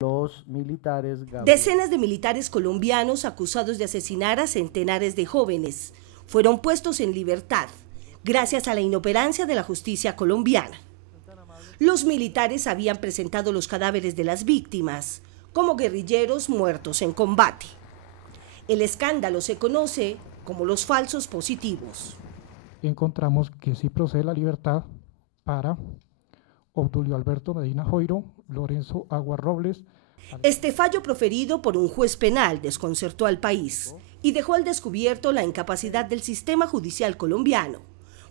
Los militares... Decenas de militares colombianos acusados de asesinar a centenares de jóvenes fueron puestos en libertad gracias a la inoperancia de la justicia colombiana. Los militares habían presentado los cadáveres de las víctimas como guerrilleros muertos en combate. El escándalo se conoce como los falsos positivos. Encontramos que sí procede la libertad para Obdulio Alberto Medina Joiro, Lorenzo Aguas Robles. Este fallo proferido por un juez penal desconcertó al país y dejó al descubierto la incapacidad del sistema judicial colombiano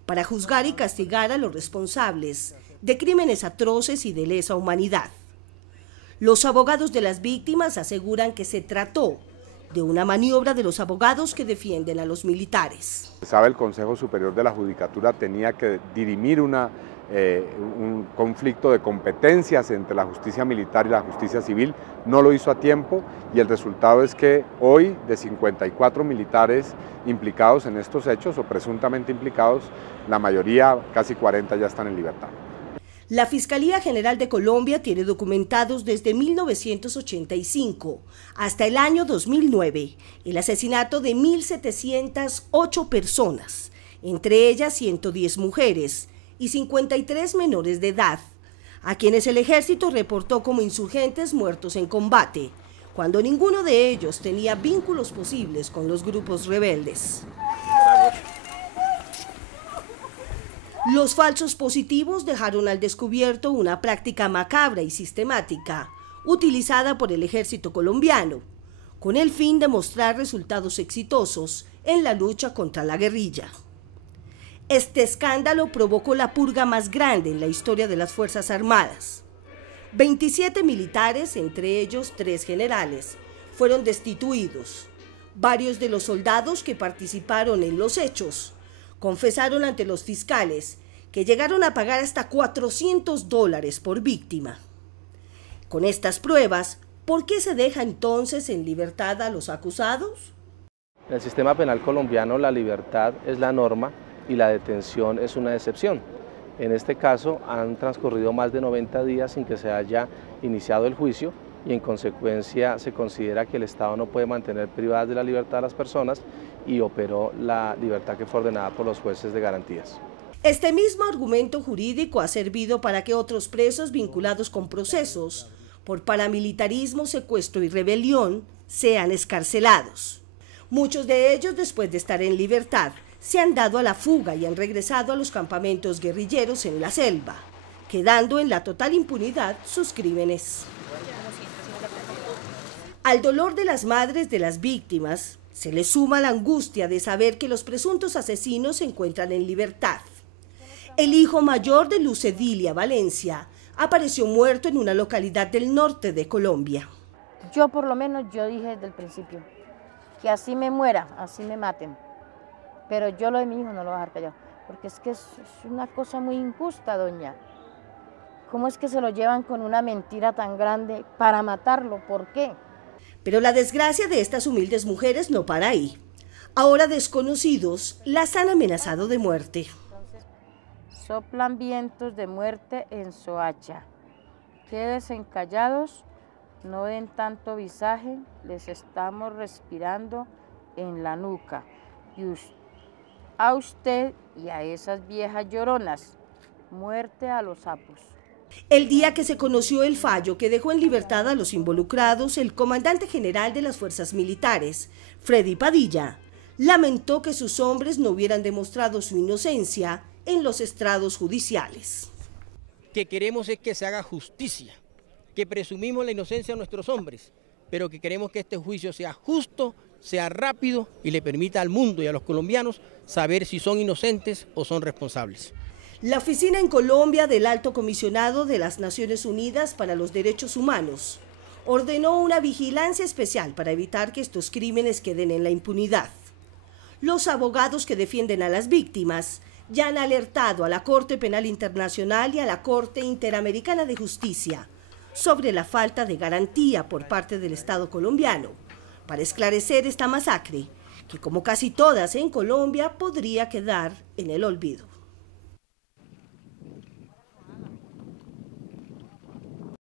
para juzgar y castigar a los responsables de crímenes atroces y de lesa humanidad. Los abogados de las víctimas aseguran que se trató de una maniobra de los abogados que defienden a los militares. El Consejo Superior de la Judicatura tenía que dirimir un conflicto de competencias entre la justicia militar y la justicia civil, no lo hizo a tiempo y el resultado es que hoy de 54 militares implicados en estos hechos o presuntamente implicados, la mayoría, casi 40, ya están en libertad. La Fiscalía General de Colombia tiene documentados desde 1985 hasta el año 2009 el asesinato de 1.708 personas, entre ellas 110 mujeres y 53 menores de edad, a quienes el ejército reportó como insurgentes muertos en combate, cuando ninguno de ellos tenía vínculos posibles con los grupos rebeldes. Los falsos positivos dejaron al descubierto una práctica macabra y sistemática utilizada por el ejército colombiano, con el fin de mostrar resultados exitosos en la lucha contra la guerrilla. Este escándalo provocó la purga más grande en la historia de las Fuerzas Armadas. 27 militares, entre ellos 3 generales, fueron destituidos. Varios de los soldados que participaron en los hechos confesaron ante los fiscales que llegaron a pagar hasta $400 por víctima. Con estas pruebas, ¿por qué se deja entonces en libertad a los acusados? En el sistema penal colombiano la libertad es la norma y la detención es una excepción. En este caso han transcurrido más de 90 días sin que se haya iniciado el juicio y en consecuencia se considera que el Estado no puede mantener privadas de la libertad a las personas y operó la libertad que fue ordenada por los jueces de garantías. Este mismo argumento jurídico ha servido para que otros presos vinculados con procesos por paramilitarismo, secuestro y rebelión sean excarcelados. Muchos de ellos, después de estar en libertad, se han dado a la fuga y han regresado a los campamentos guerrilleros en la selva, quedando en la total impunidad sus crímenes. Al dolor de las madres de las víctimas, se le suma la angustia de saber que los presuntos asesinos se encuentran en libertad. El hijo mayor de Luz Edilia Valencia apareció muerto en una localidad del norte de Colombia. Yo por lo menos dije desde el principio que así me muera, así me maten, pero yo lo de mi hijo no lo voy a dejar callado, porque es que es una cosa muy injusta, doña. ¿Cómo es que se lo llevan con una mentira tan grande para matarlo? ¿Por qué? Pero la desgracia de estas humildes mujeres no para ahí. Ahora desconocidos las han amenazado de muerte. Soplan vientos de muerte en Soacha. Quédense callados, no den tanto visaje, les estamos respirando en la nuca. Y a usted y a esas viejas lloronas, muerte a los sapos. El día que se conoció el fallo que dejó en libertad a los involucrados, el comandante general de las fuerzas militares, Freddy Padilla, lamentó que sus hombres no hubieran demostrado su inocencia en los estrados judiciales. Que queremos es que se haga justicia, que presumimos la inocencia de nuestros hombres, pero que queremos que este juicio sea justo, sea rápido y le permita al mundo y a los colombianos saber si son inocentes o son responsables. La oficina en Colombia del Alto Comisionado de las Naciones Unidas para los Derechos Humanos ordenó una vigilancia especial para evitar que estos crímenes queden en la impunidad. Los abogados que defienden a las víctimas ya han alertado a la Corte Penal Internacional y a la Corte Interamericana de Justicia sobre la falta de garantía por parte del Estado colombiano para esclarecer esta masacre, que como casi todas en Colombia podría quedar en el olvido.